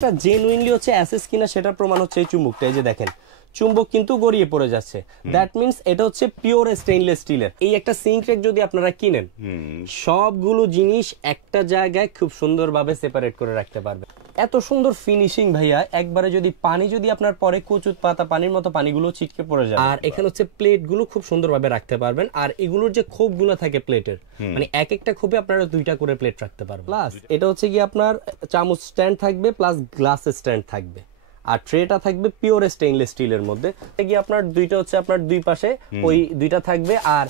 এটা জেনুইনলি হচ্ছে অ্যাসেস কিনা সেটার প্রমাণ হচ্ছে এই চুম্বকটা। এই যে দেখেন চুম্বক কিন্তু গড়িয়ে পড়ে যাচ্ছে, দ্যাট মিন্স এটা হচ্ছে পিওর স্টেইনলেস স্টিলের। এই একটা সিঙ্ক রেক যদি আপনারা কিনেন, সবগুলো জিনিস একটা জায়গায় খুব সুন্দরভাবে সেপারেট করে রাখতে পারবে। এত সুন্দর ফিনিশিং ভাইয়া, একবারে যদি পানি যদি আপনার পরে কচুত পাতা পানির মতো পানিগুলো ছিটকে পড়ে যায়। আর এখানে হচ্ছে প্লেট গুলো খুব সুন্দরভাবে রাখতে পারবেন। আর এগুলোর যে খোপ গুলো থাকে প্লেটের, মানে এক একটা খোপে আপনারা দুইটা করে প্লেট রাখতে পারবেন। প্লাস এটা হচ্ছে কি আপনার চামচ স্ট্যান্ড থাকবে, প্লাস গ্লাস স্ট্যান্ড থাকবে, আর ট্রেটা থাকবে পিওর স্টেইনলেস স্টিলের মধ্যে। আপনার দুইটা হচ্ছে আপনার দুই পাশে ওই দুইটা থাকবে, আর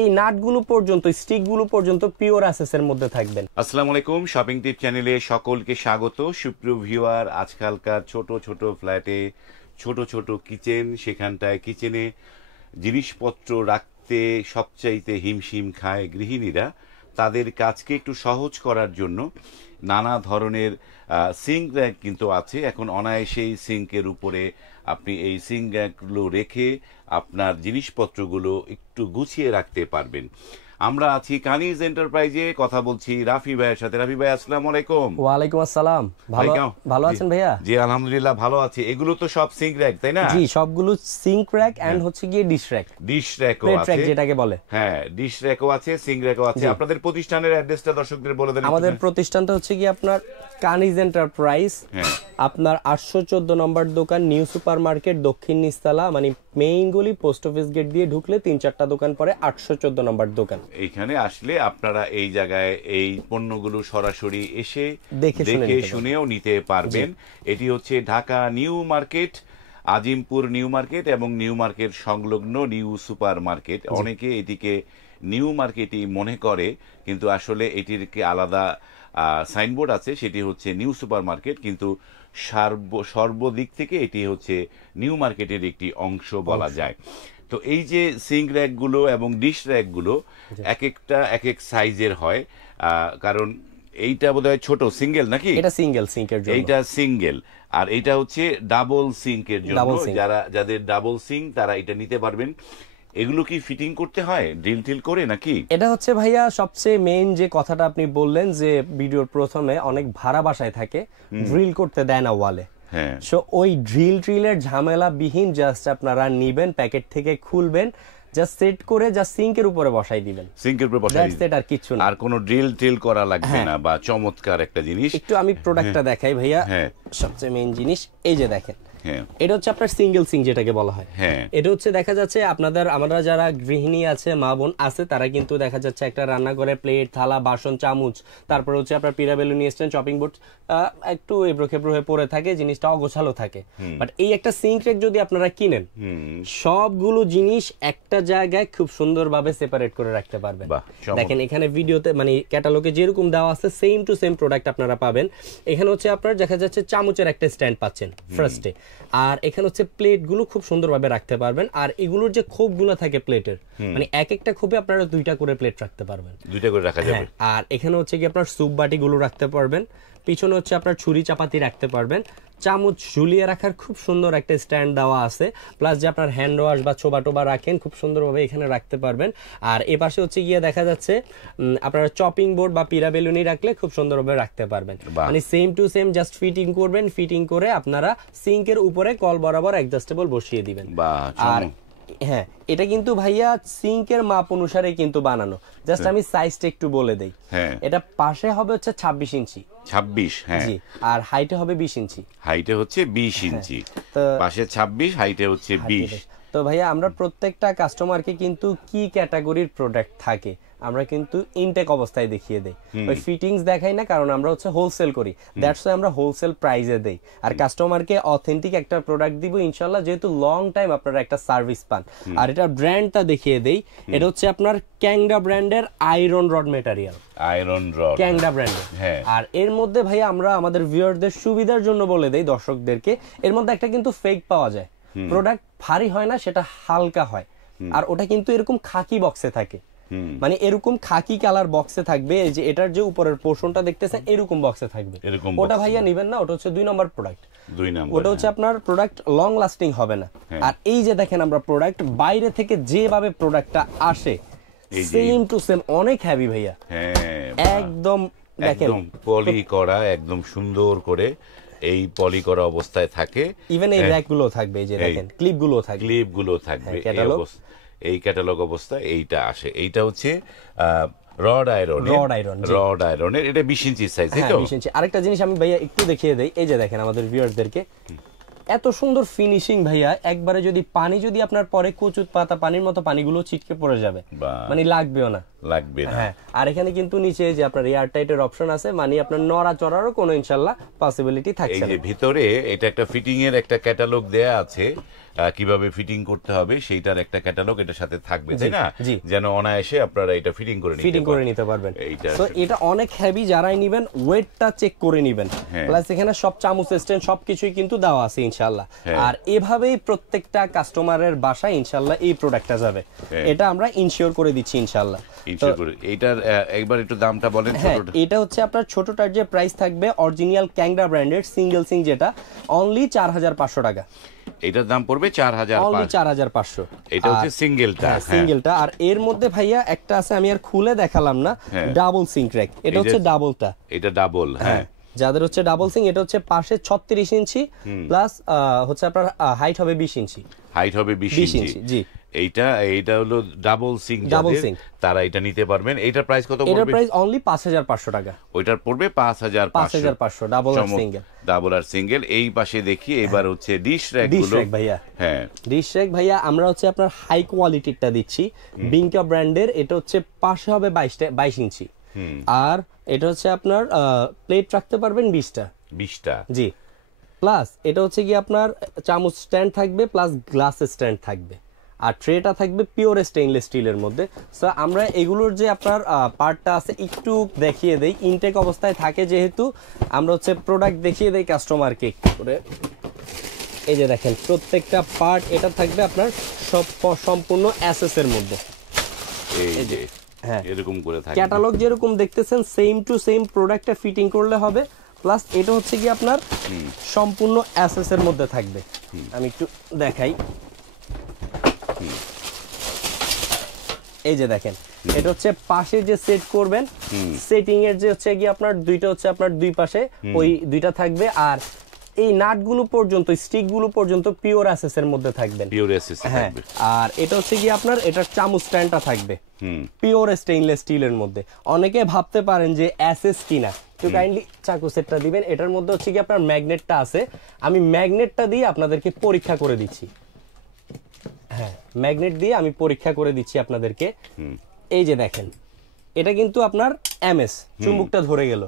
এই নাটগুলো পর্যন্ত স্টিকগুলো পর্যন্ত পিওর অ্যাসেসের মধ্যে থাকবেন। আসসালামু আলাইকুম, শপিং টিপ চ্যানেলে সকলকে স্বাগত। সুপ্রিয় ভিউয়ার, আজকালকার ছোট ছোট ফ্ল্যাটে ছোট ছোট কিচেন, সেখানটায় কিচেনে জিনিসপত্র রাখতে সবচাইতে হিমশিম খায় গৃহিণীরা। তাদের কাজকে একটু সহজ করার জন্য নানা ধরনের সিঙ্ক র্যাক কিন্তু আছে। এখন অনায়াসেই সিঙ্কের উপরে আপনি এই সিঙ্ক র্যাকগুলো রেখে আপনার জিনিসপত্রগুলো একটু গুছিয়ে রাখতে পারবেন। আমরা আছি কানিজ এন্টারপ্রাইজে, কথা বলছি রাফি ভাইয়ের সাথে। রাফি ভাই, আসসালামু আলাইকুম। ওয়ালাইকুম আসসালাম। ভালো আছেন ভাইয়া? জি আলহামদুলিল্লাহ ভালো আছি। এগুলো তো সব সিঙ্ক র্যাক, তাই না? জি, সবগুলো সিঙ্ক র্যাক এন্ড হচ্ছে গিয়ে ডিশ র্যাক। ডিশ র্যাকও আছে, যেটাকে বলে। হ্যাঁ, ডিশ র্যাকও আছে, সিঙ্ক র্যাকও আছে। আপনাদের প্রতিষ্ঠানের অ্যাড্রেসটা দর্শকদের বলে দেন। আমাদের প্রতিষ্ঠানটা হচ্ছে কি আপনার কানিজ এন্টারপ্রাইজ, আপনার 814 নম্বর দোকান, নিউ সুপার মার্কেট, দক্ষিণ নিচতলা, মানে মেইন গলি, পোস্ট অফিস গেট দিয়ে ঢুকলে 3-4টা দোকান পরে 814 নম্বর দোকান। এইখানে আসলে আপনারা এই জায়গায় এই পণ্যগুলো সরাসরি এসে দেখে শুনেও নিতে পারবেন। এটি হচ্ছে Dhaka new market, Azimpur new market এবং নিউ মার্কেট সংলগ্ন নিউ সুপার মার্কেট। অনেকে এটিকে নিউ মার্কেটই মনে করে, কিন্তু আসলে এটির কি আলাদা সাইনবোর্ড আছে, সেটি হচ্ছে নিউ সুপার মার্কেট, কিন্তু সর্বদিক থেকে এটি হচ্ছে নিউ মার্কেটের একটি অংশ বলা যায়। তো এই যে সিঙ্ক র্যাকগুলো এবং ডিশ র্যাকগুলো এক একটা এক এক সাইজের হয়, কারণ এইটা বোধহয় ছোট সিঙ্গেল, নাকি? এটা সিঙ্গেল সিঙ্কের জন্য, এইটা সিঙ্গেল, আর এটা হচ্ছে ডাবল সিঙ্কের জন্য। যাদের ডাবল সিঙ্ক তারা এটা নিতে পারবেন। এগুলো কি ফিটিং করতে হয় ড্রিল টিল করে, নাকি? এটা হচ্ছে ভাইয়া সবচেয়ে মেইন যে কথাটা আপনি বললেন, যে ভিডিওর প্রথমে অনেক ভাড়া বাসায় থাকে, ড্রিল করতে দেয় না ওয়ালে। সো ওই ড্রিলের ঝামেলা বিহীন জাস্ট আপনারা নিবেন, প্যাকেট থেকে খুলবেন, জাস্ট সেট করে জাস্ট সিঙ্কের উপরে বসাই দিবেন। সিঙ্কের উপরে বসাই দিবেন, আর কিছু না, আর কোনো ড্রিল টিল করা লাগবে না। বা চমৎকার একটা জিনিস। একটু আমি প্রোডাক্টটা দেখাই ভাইয়া। সবচেয়ে মেইন জিনিস এই যে দেখেন, এটা হচ্ছে আপনার সিঙ্গেল সিঙ্ক যেটাকে বলা হয়। এটা হচ্ছে দেখা যাচ্ছে আমরা যারা গৃহিণী আছে, মা বোন আছে, তারা কিন্তু দেখা যাচ্ছে একটা রান্না করে প্লেট, থালা, বাসন, চামচ, তারপর হচ্ছে আপনার পিরা বেলুনি স্ট্যান্ড, চপিং বোর্ড একটু এবড়ো খেবড়ো হয়ে পড়ে থাকে, জিনিসটা অগোছালো থাকে। বাট এই একটা সিঙ্ক রেক যদি আপনারা কিনেন, সবগুলো জিনিস একটা জায়গায় খুব সুন্দরভাবে সেপারেট করে রাখতে পারবেন। দেখেন এখানে ভিডিওতে মানে ক্যাটালগে যেরকম দেওয়া আছে সেম টু সেম প্রোডাক্ট আপনারা পাবেন। এখানে হচ্ছে আপনার দেখা যাচ্ছে চামচের একটা স্ট্যান্ড পাচ্ছেন ফার্স্টে, আর এখানে হচ্ছে প্লেট গুলো খুব সুন্দরভাবে রাখতে পারবেন। আর এগুলোর যে খোপ গুলো থাকে প্লেটের, মানে এক একটা খোপে আপনারা দুইটা করে প্লেট রাখতে পারবেন, দুইটা করে রাখা যাবে। আর এখানে হচ্ছে কি আপনার স্যুপ বাটি গুলো রাখতে পারবেন, পিছনে হচ্ছে আপনার ছুরি চাপাতি রাখতে পারবেন, চামচ ঝুলিয়ে রাখার খুব সুন্দর একটা স্ট্যান্ড দেওয়া আছে, প্লাস যে আপনার হ্যান্ড ওয়াশ বা ছোবা টোবা রাখেন খুব সুন্দরভাবে এখানে রাখতে পারবেন। আর এ পাশে হচ্ছে গিয়ে দেখা যাচ্ছে আপনারা চপিং বোর্ড বা পিরা বেলুনি রাখলে খুব সুন্দরভাবে রাখতে পারবেন। মানে same to same just fitting করবেন, ফিটিং করে আপনারা সিঙ্কের উপরে কল বরাবর অ্যাডজাস্টেবল বসিয়ে দিবেন। আর হ্যাঁ, এটা কিন্তু ভাইয়া সিঙ্কের মাপ অনুসারে কিন্তু বানানো। জাস্ট আমি সাইজটা একটু বলে দেই। এটা পাশে হবে হচ্ছে 26 ইঞ্চি। 26, হ্যাঁ। জি, আর হাইটে হবে 20 ইঞ্চি। হাইটে হচ্ছে 20 ইঞ্চি, পাশে 26, হাইটে হচ্ছে 20। তো ভাইয়া আমরা প্রত্যেকটা কাস্টমারকে কিন্তু কি ক্যাটাগরির প্রোডাক্ট থাকে আমরা কিন্তু ইনটেক অবস্থায় দেখিয়ে দেই। ওই ফিটিংস দেখাই না, কারণ আমরা হচ্ছে হোলসেল করি, দ্যাটস ওয়াই আমরা হোলসেল প্রাইসে দেই। আর কাস্টমারকে অথেন্টিক একটা প্রোডাক্ট দিব ইনশাআল্লাহ, যেহেতু লং টাইম আপনারা একটা সার্ভিস পান। আর এটা ব্র্যান্ডটা দেখিয়ে দেই, এটা হচ্ছে আপনার ক্যাংডা ব্র্যান্ডের iron rod material. Iron rod Kangda ব্র্যান্ডের। আর এর মধ্যে ভাইয়া আমরা আমাদের ভিউয়ারদের সুবিধার জন্য বলে দেই দর্শকদেরকে, এর মধ্যে একটা কিন্তু ফেক পাওয়া যায়। প্রোডাক্ট ভারী হয় না, সেটা হালকা হয়, আর ওটা কিন্তু এরকম খাকি বক্সে থাকে, মানে এরকম খাকি কালার বক্সে থাকবে। এই যে এটার যে উপরের পোর্শনটা দেখতেছেন এরকম বক্সে থাকবে, ওটা ভাইয়া নিবেন না, ওটা হচ্ছে 2 নম্বর প্রোডাক্ট। ওটা হচ্ছে আপনার প্রোডাক্ট লং লাস্টিং হবে না। আর এই যে দেখেন আমরা প্রোডাক্ট বাইরে থেকে যেভাবে প্রোডাক্টটা আসে সেম টু সেম, অনেক হেভি ভাইয়া, একদম দেখেন পলি করা, একদম সুন্দর করে এই পলি করা অবস্থায় থাকে। ইভেন এই র‍্যাক গুলো থাকবে, এই যে দেখেন ক্লিপ গুলো থাকবে এই ক্যাটালগ অবস্থা এইটা আসে। এইটা হচ্ছে রড আয়রনের এটা 20 ইঞ্চি সাইজ, তাই তো? 20 ইঞ্চি। আরেকটা জিনিস আমি ভাইয়া একটু দেখিয়ে দেই, এই যে দেখেন আমাদের ভিউয়ারদেরকে এত সুন্দর ফিনিশিং ভাইয়া, একবারে যদি পানি যদি আপনার পরে কচুত পাতা পানির মতো পানিগুলো ছিটকে পড়ে যাবে, মানে লাগবেও না। হ্যাঁ, আর এখানে কিন্তু নিচে যে আপনার এয়ার টাইটের অপশন আছে, মানে আপনার নড়াচড়ারও কোনো ইনশাআল্লাহ পসিবিলিটি থাকছে না। এই যে ভিতরে এটা একটা ফিটিং এর একটা ক্যাটালগ দেয়া আছে, কিভাবে ফিটিং করতে হবে সেইটার একটা ক্যাটালগ এটার সাথে থাকবে, তাই না? যেন অনায়াসে আপনারা এটা ফিটিং করে নিতে পারবেন। তো এটা অনেক হেভি, যারাই নেবেন ওয়েটটা চেক করে নেবেন। প্লাস এখানে সব চামচ স্ট্যান্ড সবকিছুই কিন্তু দেওয়া আছে ইনশাআল্লাহ। আর এভাবেই প্রত্যেকটা কাস্টমারের বাসায় ইনশাআল্লাহ এই প্রোডাক্টটা যাবে, এটা আমরা ইনশিওর করে দিচ্ছি ইনশাআল্লাহ। এইটার একবার একটু দামটা বলেন। এটা হচ্ছে আপনার ছোটটার যে প্রাইস থাকবে অরিজিনাল ক্যাংরা ব্র্যান্ডের সিঙ্গেল সিং, যেটা অনলি 4500 টাকা। এটার দাম পড়বে 4500। এটা হচ্ছে সিঙ্গেলটা। আর এর মধ্যে ভাইয়া একটা আছে, আমি আর খুলে দেখালাম না, ডাবল সিঙ্ক র‍্যাক। এটা হচ্ছে ডাবলটা, এটা ডাবল। হ্যাঁ, যাদের হচ্ছে ডাবল সিঙ্ক, এটা হচ্ছে পাশে 36 ইঞ্চি প্লাস হচ্ছে আপনার হাইট হবে 20 ইঞ্চি। জি, এইটা হলো ডাবল সিঙ্ক, তারা এটা নিতে পারবেন। এইটার প্রাইস কত পড়বে? এটার প্রাইস অনলি 5500 টাকা। ওইটার পড়বে 5500 ডাবল আর সিঙ্গেল। এই পাশে দেখি এবার হচ্ছে ডিশ র‍্যাক গুলো ভাইয়া। হ্যাঁ, ডিশ র‍্যাক ভাইয়া আমরা হচ্ছে আপনার হাই কোয়ালিটিরটা দিচ্ছি, বিঙ্কা ব্র্যান্ডের। এটা হচ্ছে পাশে হবে 22 ইঞ্চি, আর এটা হচ্ছে আপনার প্লেট রাখতে পারবেন 20টা। জি, প্লাস এটা হচ্ছে কি আপনার চামচ স্ট্যান্ড থাকবে প্লাস গ্লাস স্ট্যান্ড থাকবে, আর ট্রেটা থাকবে পিওর স্টেইনলেস স্টিলের মধ্যে। সো আমরা এগুলোর যে আপনার পার্টটা আছে একটু দেখিয়ে দেই, ইনটেক অবস্থায় থাকে যেহেতু, আমরা হচ্ছে প্রোডাক্ট দেখিয়ে দেই কাস্টমারকে একটু করে। এই যে দেখেন প্রত্যেকটা পার্ট এটা থাকবে আপনার সম্পূর্ণ এসএস এর মধ্যে। এই যে এরকম করে থাকে, ক্যাটালগ যেরকম দেখতেছেন সেম টু সেম প্রোডাক্টটা ফিটিং করলে হবে। প্লাস এটা হচ্ছে কি আপনার সম্পূর্ণ এসএস এর মধ্যে থাকবে। আমি একটু দেখাই, এই যে দেখেন এটা হচ্ছে পাশে যে সেট করবেন, সেটিং এর যে হচ্ছে কি আপনার দুইটা হচ্ছে আপনার দুই পাশে ওই দুইটা থাকবে, আর এই নাটগুলো পর্যন্ত স্টিকগুলো পর্যন্ত পিওর এসএস এর মধ্যে থাকবেন। হ্যাঁ, আর এটা হচ্ছে কি আপনার এটার চামচ স্ট্যান্ডটা থাকবে পিওর স্টেইনলেস স্টিলের মধ্যে। অনেকে ভাবতে পারেন যে এসএস কিনা, তো কাইন্ডলি চাকু সেটটা দিবেন। এটার মধ্যে হচ্ছে কি আপনার ম্যাগনেটটা আছে, আমি ম্যাগনেটটা দিয়ে আপনাদেরকে পরীক্ষা করে দিচ্ছি। হ্যাঁ, ম্যাগনেট দিয়ে আমি পরীক্ষা করে দিচ্ছি আপনাদেরকে। এই যে দেখেন এটা কিন্তু আপনার এমএস চুম্বকটা ধরে গেল।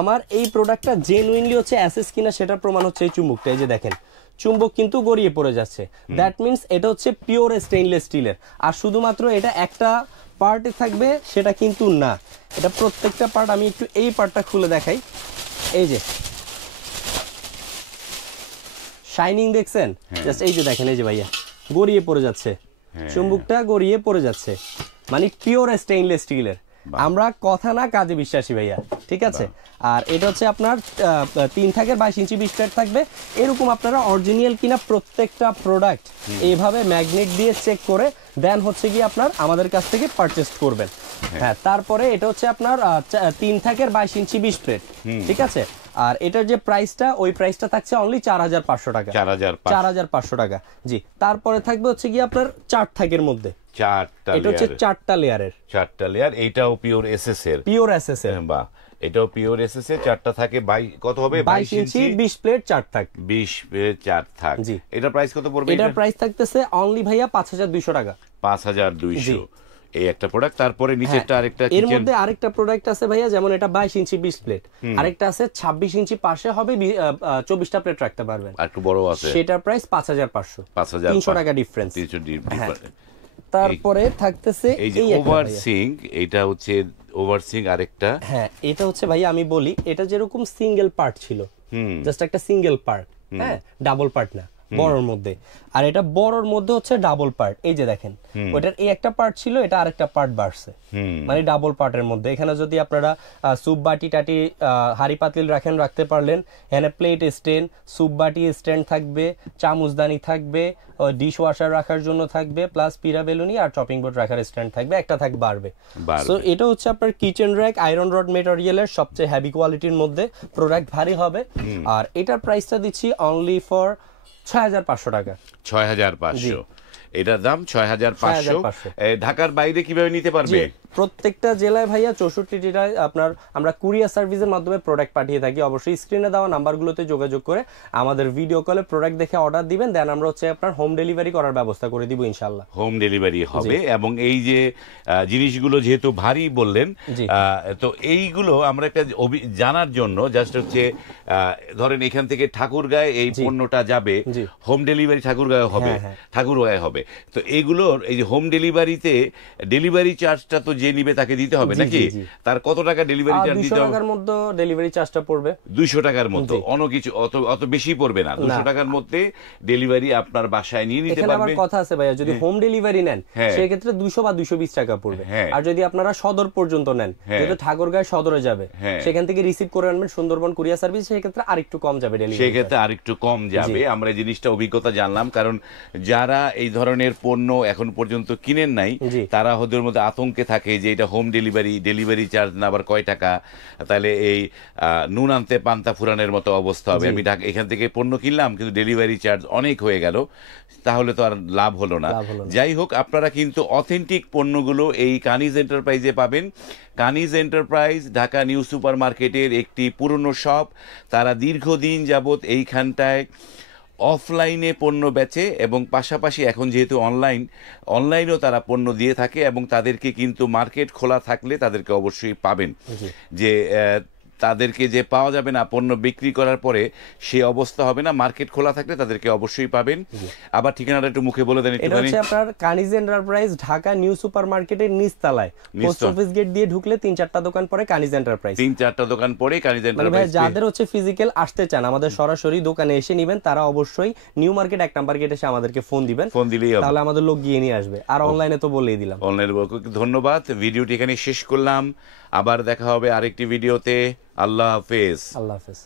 আমার এই প্রোডাক্টটা জেনুইনলি হচ্ছে এসএস কিনা সেটা প্রমাণ হচ্ছে এই চুম্বকটা। এই যে দেখেন চুম্বক কিন্তু গড়িয়ে পড়ে যাচ্ছে, দ্যাট মিন্স এটা হচ্ছে পিওর স্টেইনলেস স্টিলের। আর শুধুমাত্র এটা একটা পার্টে থাকবে সেটা কিন্তু না, এটা প্রত্যেকটা পার্ট। আমি একটু এই পার্টটা খুলে দেখাই, এই যে শাইনিং দেখছেন, জাস্ট এই যে দেখেন, এই যে ভাইয়া গড়িয়ে পড়ে যাচ্ছে, চুম্বকটা গড়িয়ে পড়ে যাচ্ছে, মানে পিওর স্টেইনলেস স্টিলের। আমরা কথা না কাজে বিশ্বাসী ভাইয়া, ঠিক আছে? আর এটা হচ্ছে আপনার 3 থেকে 22 ইঞ্চি 20 প্লেট থাকবে। এরকম আপনারা অরিজিনাল কিনা প্রত্যেকটা প্রোডাক্ট এইভাবে ম্যাগনেট দিয়ে চেক করে দেন হচ্ছে কি আপনার আমাদের কাছ থেকে পারচেজ করবেন। হ্যাঁ, তারপরে এটা হচ্ছে আপনার 3 থেকে 22 ইঞ্চি 20 প্লেট, ঠিক আছে? আর এটার যে প্রাইসটা, ওই প্রাইসটা থাকছে অনলি 4500 টাকা। 4500 টাকা, জি। তারপরে থাকবে হচ্ছে কি আপনার 4 থাকের মধ্যে, এটা হচ্ছে 4টা লেয়ার। এইটাও পিওর এসএস এর, বাহ, এটাও পিওর এসএস এর। 4টা থাকে, কত হবে? 22 ইঞ্চি 20 প্লেট 4 থাক, 20 প্লেট 4 থাক। জি, এটার প্রাইস কত পড়বে? এটার প্রাইস থাকতেছে অনলি ভাইয়া 5200 টাকা। 5200 এই একটা প্রোডাক্ট। তারপরে নিচেরটা আরেকটা, এর মধ্যে আরেকটা প্রোডাক্ট আছে ভাইয়া, যেমন এটা 22 ইঞ্চি 20 প্লেট, আরেকটা আছে 26 ইঞ্চি, পাশে হবে 24টা প্লেট রাখতে পারবেন, আর একটু বড় আছে, সেটার প্রাইস 5500, 300 টাকা ডিফারেন্স। তারপরে থাকতেছে এই যে ওভারসিং, এটা হচ্ছে ওভারসিং আরেকটা। হ্যাঁ, এটা হচ্ছে ভাইয়া আমি বলি, এটা যেরকম সিঙ্গেল পার্ট ছিল, জাস্ট একটা সিঙ্গেল পার্ট, হ্যাঁ, ডাবল পার্ট না, বড়র মধ্যে। আর এটা বড়র মধ্যে হচ্ছে ডাবল পার্ট, এই যে দেখেন ওইটার এই একটা পার্ট ছিল, এটা আরেকটা পার্ট বাড়ছে, মানে ডাবল পার্টের মধ্যে। এখানে যদি আপনারা স্যুপ বাটি টাটি হাড়ি পাতিল রাখতে পারলেন। এখানে প্লেট স্ট্যান্ড, স্যুপ বাটি স্ট্যান্ড থাকবে, চামচদানি থাকবে, ডিশ ওয়াশার রাখার জন্য থাকবে, প্লাস পিরা বেলুনি আর চপিং বোর্ড রাখার স্ট্যান্ড থাকবে, একটা থাকবে বাড়বে। সো এটা হচ্ছে আপনার কিচেন র্যাক, আয়রন রড মেটেরিয়ালের সবচেয়ে হেভি কোয়ালিটির মধ্যে, প্রোডাক্ট ভারী হবে। আর এটার প্রাইসটা দিচ্ছি অনলি ফর 6500 টাকা। 6500, এটার দাম 6500। ঢাকার বাইরে কিভাবে নিতে পারবে? প্রত্যেকটা জেলায় ভাইয়া 64 জেলায় আপনার আমরা কুরিয়ার সার্ভিসের মাধ্যমে প্রোডাক্ট পাঠিয়ে থাকি। অবশ্যই স্ক্রিনে দেওয়া নাম্বারগুলোতে যোগাযোগ করে আমাদের ভিডিও কলে প্রোডাক্ট দেখে অর্ডার দিবেন, দেন আমরা হচ্ছে আপনার হোম ডেলিভারি করার ব্যবস্থা করে দিব ইনশাআল্লাহ। হোম ডেলিভারি হবে। এবং এই যে জিনিসগুলো যেহেতু ভারী বললেন, তো এইগুলো আমরা একটা জানার জন্য জাস্ট হচ্ছে ধরেন এখান থেকে ঠাকুরগাঁয়ে এই পণ্যটা যাবে, হোম ডেলিভারি ঠাকুরগাঁয়ে হবে, ঠাকুরগাঁয়ে হবে। তো এইগুলোর এই যে হোম ডেলিভারিতে ডেলিভারি চার্জটা তো যে নিবে তাকে দিতে হবে নাকি? তার কত টাকা ডেলিভারি চার্জ দিতে হবে? 200 টাকার মধ্যে ডেলিভারি চার্জটা পড়বে। 200 টাকার মধ্যে, অন্য কিছু অত বেশি পড়বে না। 200 টাকার মধ্যে ডেলিভারি আপনার বাসায় নিয়ে নিতে পারবে। এখানে কথা আছে ভাইয়া, যদি হোম ডেলিভারি নেন সেই ক্ষেত্রে 200 বা 220 টাকা পড়বে। আর যদি আপনারা সদর পর্যন্ত নেন, যেহেতু ঠাকুরগাঁও সদরে যাবে, সেখান থেকে রিসিভ করে আনবেন সুন্দরবন কুরিয়ার সার্ভিস, সেই ক্ষেত্রে আরেকটু কম যাবে ডেলিভারি। সেই ক্ষেত্রে আরেকটু কম যাবে। আমরা এই জিনিসটা অভিজ্ঞতা জানলাম, কারণ যারা এই ধরনের পণ্য এখন পর্যন্ত কিনেন নাই তারা ওদের মধ্যে আতঙ্কে থাকে যে এটা হোম ডেলিভারি চার্জ না আবার কয় টাকা, তাহলে এই নুন আনতে পান্তা ফুরানের মতো অবস্থা হবে। আমি এখান থেকে পণ্য কিনলাম কিন্তু ডেলিভারি চার্জ অনেক হয়ে গেল, তাহলে তো আর লাভ হলো না। যাই হোক, আপনারা কিন্তু অথেন্টিক পণ্যগুলো এই কানিজ এন্টারপ্রাইজে পাবেন। কানিজ এন্টারপ্রাইজ ঢাকা নিউ সুপার মার্কেটের একটি পুরনো শপ। তারা দীর্ঘদিন যাবৎ এইখানটায় অফলাইনে পণ্য বেচে এবং পাশাপাশি এখন যেহেতু অনলাইনেও তারা পণ্য দিয়ে থাকে, এবং তাদেরকে কিন্তু মার্কেট খোলা থাকলে তাদেরকে অবশ্যই পাবেন। যে তাদেরকে যে পাওয়া যাবে না পণ্য বিক্রি করার পরে সে অবস্থা হবে না, মার্কেট খোলা থাকলে তাদেরকে অবশ্যই পাবেন। আবার ঠিকানাটা একটু মুখে বলে দেন। এটা হচ্ছে আপনার কানিজ এন্টারপ্রাইজ ঢাকা নিউ সুপার মার্কেটের নিচতলায়, পোস্ট অফিস গেট দিয়ে ঢুকলে 3-4টা দোকান পরে কানিজ এন্টারপ্রাইজ, 3-4টা দোকান পরে কানিজ এন্টারপ্রাইজ। যাদের হচ্ছে ফিজিক্যাল আসতে চান আমাদের সরাসরি দোকানে এসে নেবেন, তারা অবশ্যই নিউ মার্কেট 1 নাম্বার গেটে এসে আমাদেরকে ফোন দিবেন, ফোন দিলেই হবে, তাহলে আমাদের লোক গিয়ে নিয়ে আসবে। আর অনলাইনে তো বলেই দিলাম। অনলাইনে ধন্যবাদ। ভিডিওটি এখানে শেষ করলাম, আবার দেখা হবে আরেকটি ভিডিওতে। আল্লাহ হাফেজ। আল্লাহ হাফেজ।